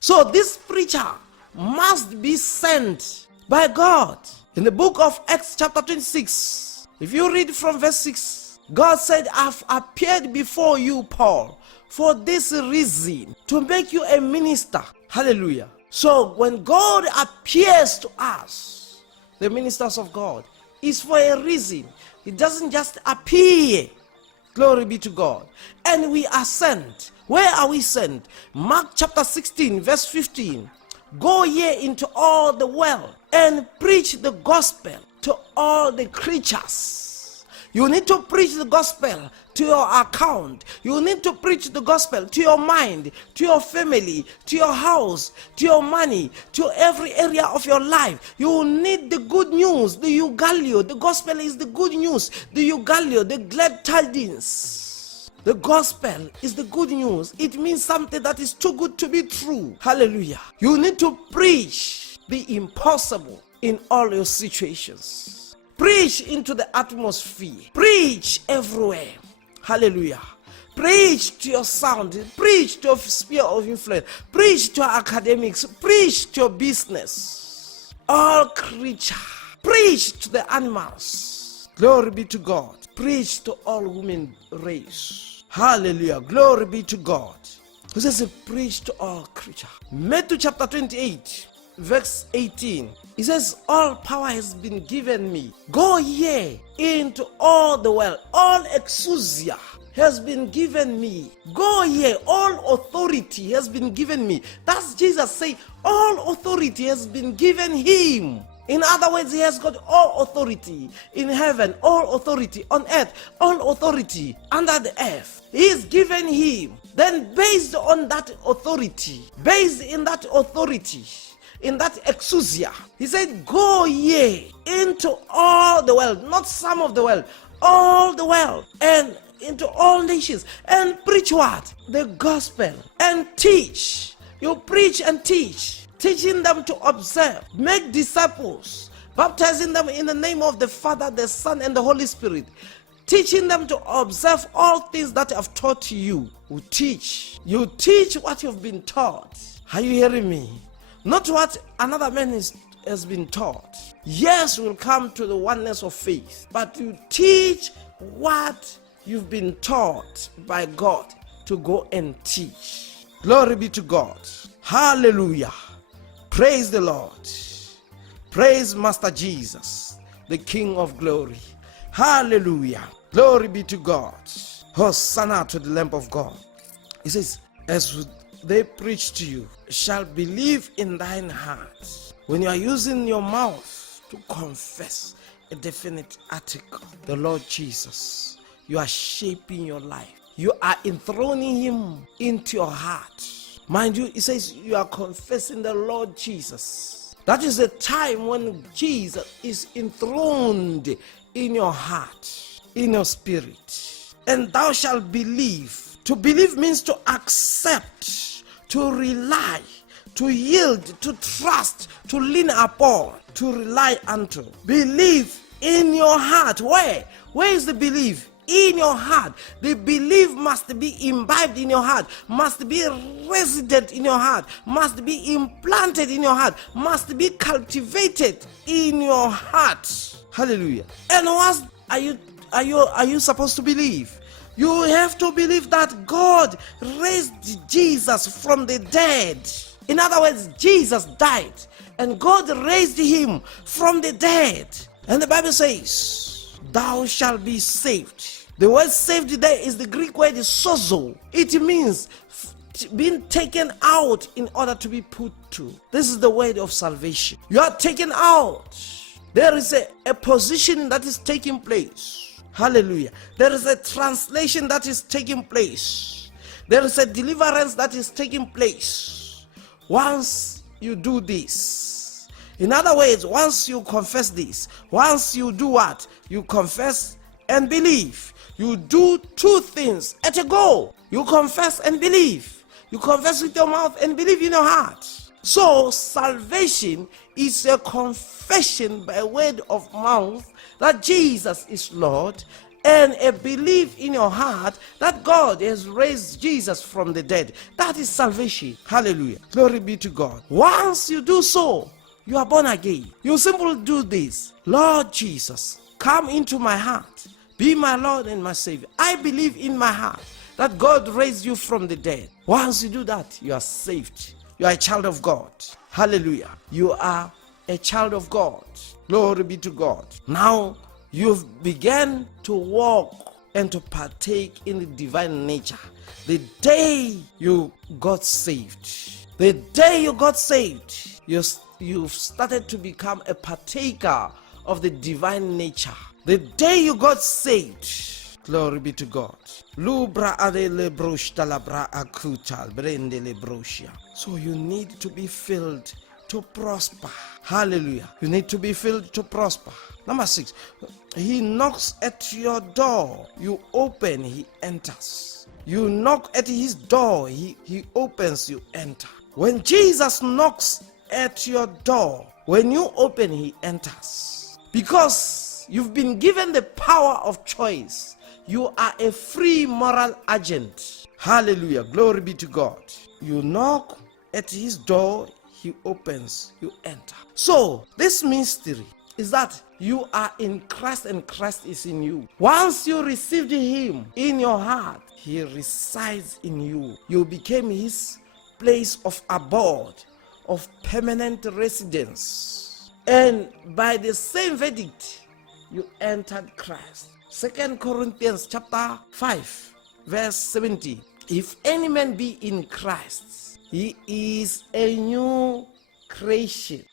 So this preacher must be sent by God. In the book of Acts chapter 26, if you read from verse 6, God said, I've appeared before you, Paul, for this reason, to make you a minister. Hallelujah. So when God appears to us, the ministers of God, it's for a reason. It doesn't just appear. Glory be to God. And we are sent. Where are we sent? Mark chapter 16 verse 15. Go ye into all the world and preach the gospel to all the creatures. You need to preach the gospel to your account. You need to preach the gospel to your mind, to your family, to your house, to your money, to every area of your life. You need the good news, the eugalio. The gospel is the good news, the eugalio, the glad tidings. The gospel is the good news. It means something that is too good to be true. Hallelujah. You need to preach the impossible in all your situations. Preach into the atmosphere. Preach everywhere. Hallelujah. Preach to your sound. Preach to your sphere of influence. Preach to your academics. Preach to your business. All creatures. Preach to the animals. Glory be to God. Preach to all human race. Hallelujah. Glory be to God. Who says preach to all creatures. Matthew chapter 28 verse 18. It says, all power has been given me. Go ye into all the world. All exousia has been given me. Go ye, all authority has been given me. That's Jesus saying, all authority has been given him. In other words, he has got all authority in heaven, all authority on earth, all authority under the earth. He is given him. Then based on that authority, based in that authority, in that exousia, he said, go ye into all the world, not some of the world, all the world, and into all nations, and preach what? The gospel, and teach. You preach and teach, teaching them to observe, make disciples, baptizing them in the name of the Father, the Son, and the Holy Spirit, teaching them to observe all things that I've taught you. You teach what you've been taught. Are you hearing me? Not what another man has been taught. Yes, we'll come to the oneness of faith, but you teach what you've been taught by God to go and teach. Glory be to God. Hallelujah. Praise the Lord. Praise Master Jesus, the King of glory. Hallelujah. Glory be to God. Hosanna to the Lamb of God. He says, as they preach to you, shall believe in thine heart. When you are using your mouth to confess a definite article, the Lord Jesus, you are shaping your life. You are enthroning him into your heart. Mind you, it says you are confessing the Lord Jesus. That is the time when Jesus is enthroned in your heart, in your spirit. And thou shalt believe. To believe means to accept, to rely, to yield, to trust, to lean upon, to rely unto. Believe in your heart. Where? Where is the belief? In your heart. The belief must be imbibed in your heart, must be resident in your heart, must be implanted in your heart, must be cultivated in your heart. Hallelujah. And what are you supposed to believe? You have to believe that God raised Jesus from the dead. In other words, Jesus died and God raised him from the dead. And the Bible says, thou shalt be saved. The word saved there is the Greek word sozo. It means being taken out in order to be put to. This is the word of salvation. You are taken out. There is a position that is taking place. Hallelujah. There is a translation that is taking place. There is a deliverance that is taking place. Once you do this. In other words, once you confess this, once you do what? You confess and believe. You do two things at a go. You confess and believe. You confess with your mouth and believe in your heart. So salvation is a confession by word of mouth that Jesus is Lord, and a belief in your heart that God has raised Jesus from the dead. That is salvation. Hallelujah. Glory be to God. Once you do so, you are born again. You simply do this. Lord Jesus, come into my heart. Be my Lord and my Savior. I believe in my heart that God raised you from the dead. Once you do that, you are saved. You are a child of God. Hallelujah. You are a child of God. Glory be to God. Now you've begun to walk and to partake in the divine nature. The day you got saved, the day you got saved, you've started to become a partaker of the divine nature. The day you got saved, glory be to God. So you need to be filled to prosper. Hallelujah. You need to be filled to prosper. Number 6, he knocks at your door. You open, he enters. You knock at his door, he opens, you enter. When Jesus knocks at your door, when you open, he enters. Because you've been given the power of choice. You are a free moral agent. Hallelujah. Glory be to God. You knock at his door, he opens, you enter. So this mystery is that you are in Christ and Christ is in you. Once you received him in your heart, he resides in you. You became his place of abode, of permanent residence. And by the same verdict, you entered Christ. 2 Corinthians chapter 5, verse 17. If any man be in Christ, he is a new creation.